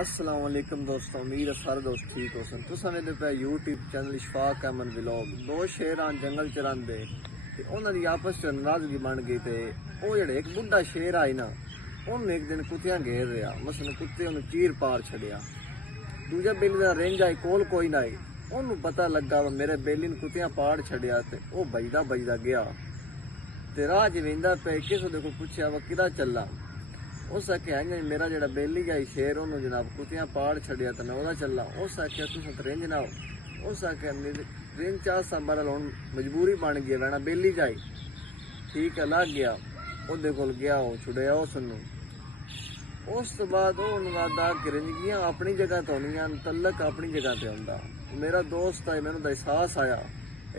अस्सलाम वालेकुम दोस्तों, उम्मीद है सारे दोस्त ठीक हो सन। तुस मेरे पे YouTube channel Ishfaq Ahmad vlog. दो शेर जंगल च रहिंदे ते उन्हां दी आपस च नाराजगी बन गई ते ओ जेह्ड़े एक बुढ़ा शेर आई ना उन्हें एक दिन कुत्तियां घेर रहा, मसलन कुत्ते उन्हें चीर पार छड़िया। दूजा बेली का रेंज आई कोल कोई ना आई, उन्होंने पता लगा वा मेरे बेली ने कुत्तियां पाड़ छड़िया ते ओ बजदा बजदा गया ते राह च वेंदा पे किस को पुछया वा किदा चला। उस आख्या मेरा जरा बेली आई शेर उन्होंने जनाब कुत्तियां पाड़ छड़िया तो मैं वह चला। उस आख्या तुस रेंज ना हो। उस आख्या रेंज चाह बरल हूँ मजबूरी बन गई वैना बेली जाई। ठीक है लग गया ओदे कोल गया वो छुड़िया उसनू। उस तो बाद आदा कि रेंजगियां अपनी जगह तो नहीं तलक अपनी जगह पर आंदा। मेरा दोस्त है मैंने एहसास आया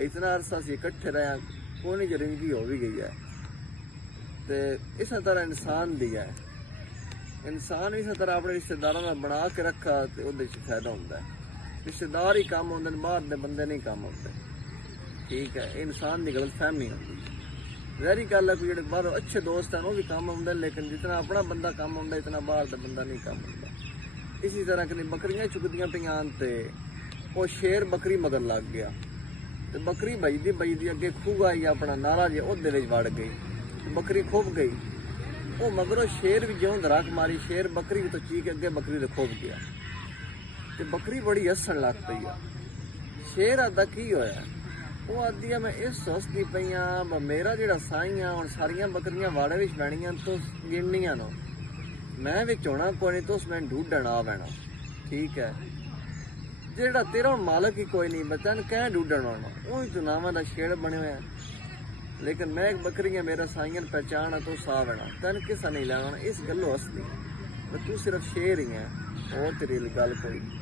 इतना अरसा से इकट्ठे रहा कोई नहीं रेंजगी हो भी गई है। तो इस तरह इंसान दी है, इंसान इस तरह अपने रिश्तेदारों का बना के रखा तो वो फायदा होता है। रिश्तेदार ही कम होंगे बाहर के बंदे नहीं कम होते। ठीक है इंसान की गलत फहमी होती है। जहरी गल है कोई जो बाहर अच्छे दोस्त हैं वो भी कम होंगे, लेकिन जितना अपना बंदा कम होंगे इतना बाहर का बंदा नहीं कम होंगे। इसी तरह कहीं बकरियां चुकदियां पियां ते वो शेर बकरी मगर लग गया तो बकरी बजदी बजदी अगे खूह आई अपना नारा जे ओदे विच वड़ गई, बकरी खुब गई। वो मगरों शेर भी ज्यों दराक मारी शेर बकरी तो चीक अगे बकरी तो खुब गया तो बकरी बड़ी हसन लग पई है। शेर आदा की होया, वो आदि मैं इस सोचती पई हाँ मेरा जो साई आ हम सारिया बकरियां वाड़े विच बैणियां तो गिननियां नो मैं विच होना कोई नहीं तो उस मैं ढूंढण आ बैणा। ठीक है जेड़ा तेरा मालक ही कोई नहीं बचा कैं ढूंढण आना वो चुनाव का शेर बने हुए हैं। लेकिन मैं एक बकरियां मेरा साइयन पहचान तो सा बना तन किसा नहीं लेना इस गलो हसदी तू सिर्फ शेर ही है और तेरी गल कोई।